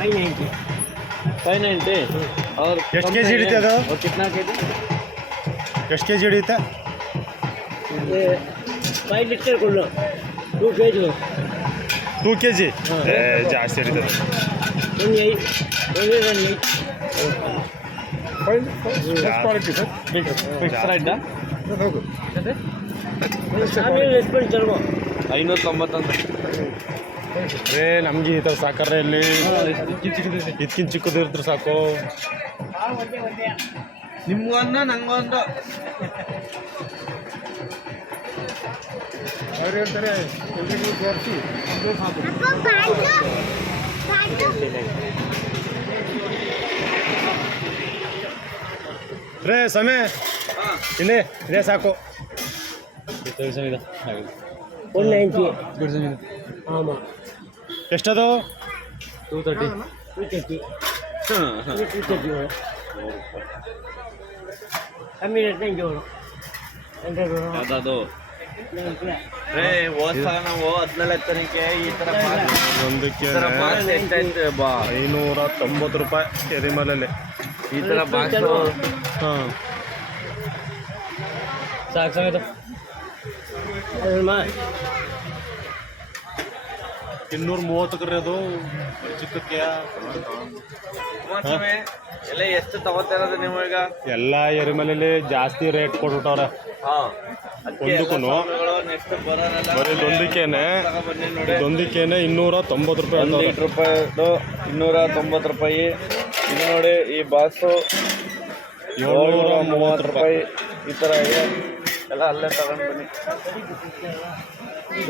590 590 और ಎಷ್ಟು K G ಹಿಡಿತೆ ಅದು? और कितना के जी ಎಷ್ಟು ಕೆ ಜಿ ಹಿಡಿಯುತ್ತೆ? ये 5 लीटर कुल्लो 2 kg 2 ಕೆ ಜಿ ಜಾಸ್ತಿ ಹಿಡಿತದೆ. 1 ಕ್ವಾಲಿಟಿ ಸರ್. ಫಿಕ್ಸ್ ರೇಟ್ ಹೌದು. ಆಮೇಲೆ ರೆಸ್ಪಾನ್ಸ್ ಚಲೋ 590 ಅಂತ ನಮ್ಗೆ ಈ ಥರ ಸಾಕಾರೆ ಇಲ್ಲಿ ಇದಕ್ಕಿಂತ ಚಿಕ್ಕದು ಇರ್ತಾರೆ ಸಾಕು. ನಿಮ್ಗೊಂದು ನಂಗೊಂದು ಅವ್ರು ಹೇಳ್ತಾರೆ ಎಲ್ರಿಗೂ ತೋರಿಸಿ ರೇ ಸಮಯ ಇಲ್ಲಿ ಇದೇ ಸಾಕು. 190 ஆமா ಎಷ್ಟದು? 230 230 ಕಮ್ಮಿ ರೇಟ್ ಹೆಂಗೆ ವரும் 100 ವரும் ಅದದು ರೇ ಹೋದ್ಸಲ ನಾವು 14 ತನಕ ಈ ಥರ ಒಂದಕ್ಕೆ ಎಷ್ಟಾಯ್ತು ಬಾ 590 ರೂಪಾಯಿ ಎರಿಮಲಲ್ಲಿ ಈ ಥರ ಬಾಕ್ಸು ಹಾಂ. ಸಾಕು ಸಾಕು 230 ರೀ ಅದು ಚಿಕ್ಕಕ್ಕೆ. ಎಲ್ಲ ಎಷ್ಟು ತಗೋತಿರೋದು ನೀವು ಈಗ? ಎಲ್ಲ ಎರಿಮಲಲ್ಲಿ ಜಾಸ್ತಿ ರೇಟ್ ಕೊಟ್ಬಿಟ್ಟವ್ರೆ. ಒಂದಕ್ಕೂ ನೆಕ್ಸ್ಟ್ ಬರೋರೆಲ್ಲ ಬರೀ ದೊಂದಿಕೇನೆ ಬನ್ನಿ ನೋಡಿ. ದೊಂದಿಕೇನೆ 290 ರೂಪಾಯಿ. 1 ಲೀಟ್ರ್ ರೂಪಾಯಿದು 290 ರೂಪಾಯಿ. ಇದು ನೋಡಿ ಈ ಬಾಕ್ಸು 730 ರೂಪಾಯಿ. ಈ ಥರ ಇದೆ ಎಲ್ಲ ಅಲ್ಲೇ ತಗೊಂಡು ಬನ್ನಿ.